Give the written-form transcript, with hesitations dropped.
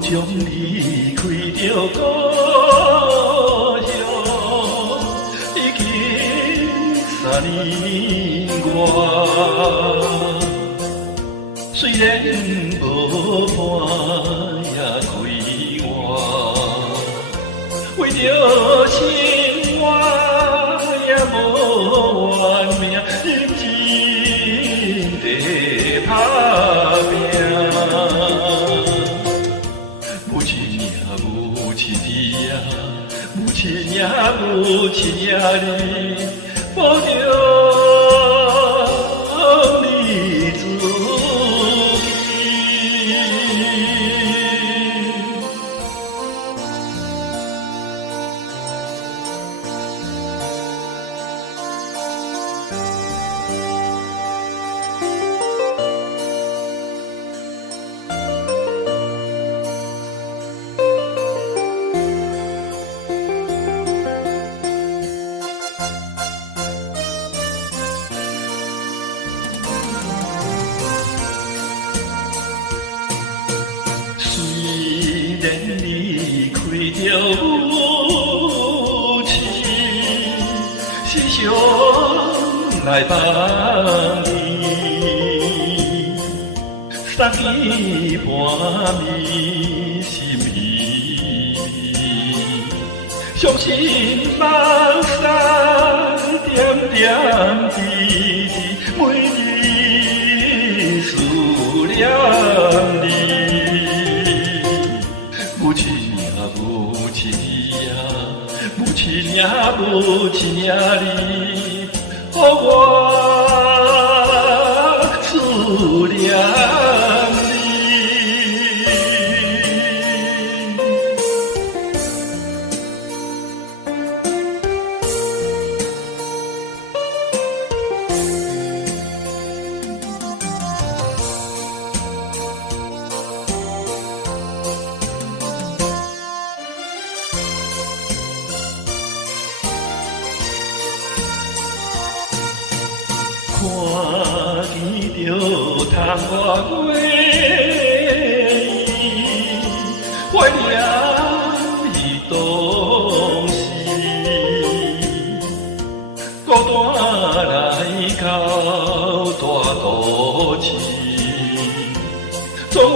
将离开着故乡，已经3年外。虽然无伴也开换，为着生活也无怨命，认真地打拼。母亲呀，母亲呀，母亲呀，母亲呀，你保重你自己。虽然离开着母亲，时常来帮你，送伊半暝心意，相信梦想点点滴滴，每日思念你。母亲呀，母亲呀，母亲呀，母亲呀，你予我思念你。看见着窗外月圆，怀念伊当时孤单来到大都市，总有